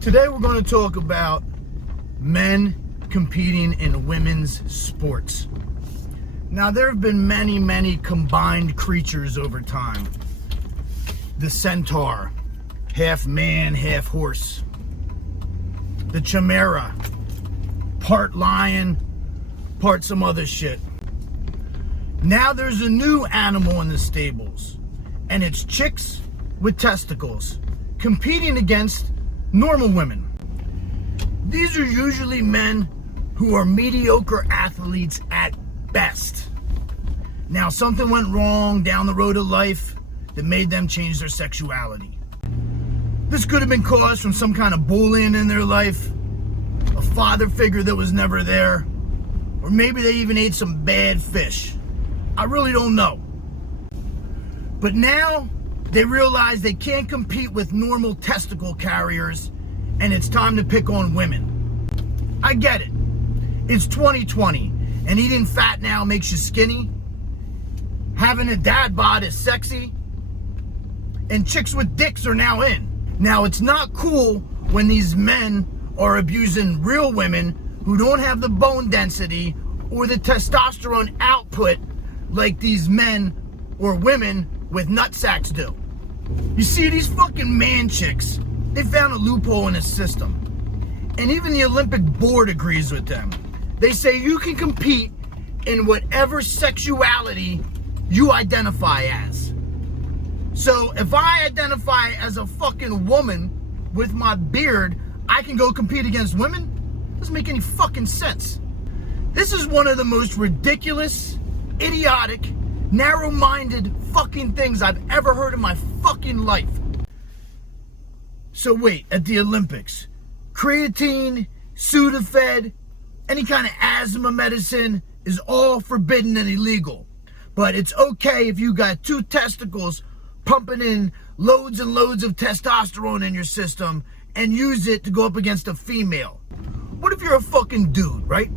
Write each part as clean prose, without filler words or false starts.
Today we're going to talk about men competing in women's sports. Now there have been many combined creatures over time. The centaur, half man, half horse. The chimera, part lion, part some other shit. Now there's a new animal in the stables, and it's chicks with testicles competing against normal women. These are usually men who are mediocre athletes at best. Now something went wrong down the road of life that made them change their sexuality. This could have been caused from some kind of bullying in their life, a father figure that was never there, or maybe they even ate some bad fish. I really don't know. But now they realize they can't compete with normal testicle carriers, and it's time to pick on women. I get it. It's 2020, and eating fat now makes you skinny. Having a dad bod is sexy. And chicks with dicks are now in. Now, it's not cool when these men are abusing real women who don't have the bone density or the testosterone output like these men or women with nutsacks do. You see, these fucking man chicks, they found a loophole in the system. And even the Olympic board agrees with them. They say you can compete in whatever sexuality you identify as. So if I identify as a fucking woman with my beard, I can go compete against women? Doesn't make any fucking sense. This is one of the most ridiculous, idiotic, narrow-minded fucking things I've ever heard in my fucking life. So wait, at the Olympics, creatine, Sudafed, any kind of asthma medicine is all forbidden and illegal. But it's okay if you got two testicles pumping in loads and loads of testosterone in your system and use it to go up against a female. What if you're a fucking dude, right?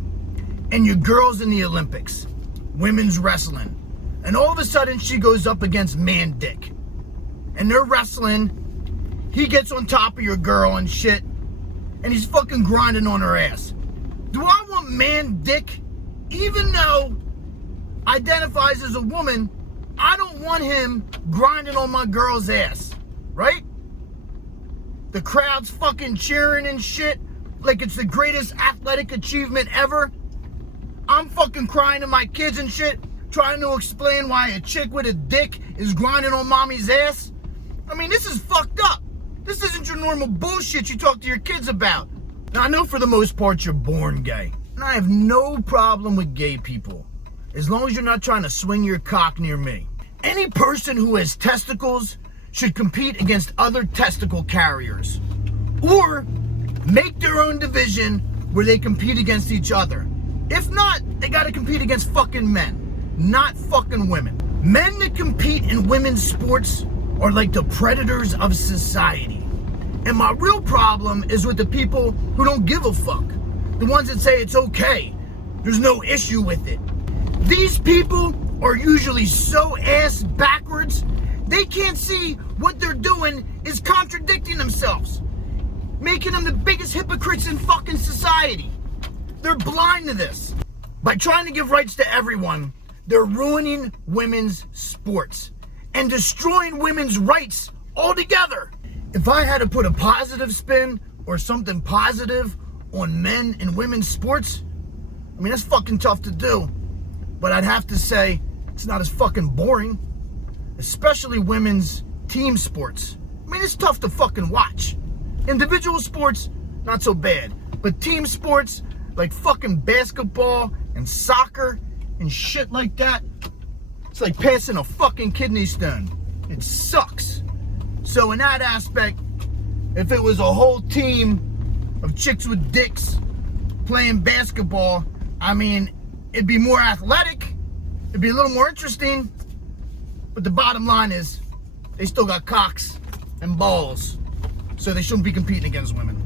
And your girl's in the Olympics, women's wrestling, and all of a sudden she goes up against man dick. And they're wrestling, he gets on top of your girl and shit, and he's fucking grinding on her ass. Do I want man dick? Even though identifies as a woman, I don't want him grinding on my girl's ass, right? The crowd's fucking cheering and shit like it's the greatest athletic achievement ever. I'm fucking crying to my kids and shit, trying to explain why a chick with a dick is grinding on mommy's ass. I mean, this is fucked up. This isn't your normal bullshit you talk to your kids about. Now, I know for the most part you're born gay, and I have no problem with gay people, as long as you're not trying to swing your cock near me. Any person who has testicles should compete against other testicle carriers, or make their own division where they compete against each other. If not, they gotta compete against fucking men, not fucking women. Men that compete in women's sports are like the predators of society. And my real problem is with the people who don't give a fuck. The ones that say it's okay, there's no issue with it. These people are usually so ass backwards, they can't see what they're doing is contradicting themselves, making them the biggest hypocrites in fucking society. They're blind to this. By trying to give rights to everyone, they're ruining women's sports and destroying women's rights altogether. If I had to put a positive spin or something positive on men and women's sports, I mean, that's fucking tough to do. But I'd have to say it's not as fucking boring, especially women's team sports. I mean, it's tough to fucking watch. Individual sports, not so bad. But team sports, like fucking basketball and soccer and shit like that, it's like passing a fucking kidney stone. It sucks. So in that aspect, if it was a whole team of chicks with dicks playing basketball, I mean, it'd be more athletic, it'd be a little more interesting, but the bottom line is, they still got cocks and balls, so they shouldn't be competing against women.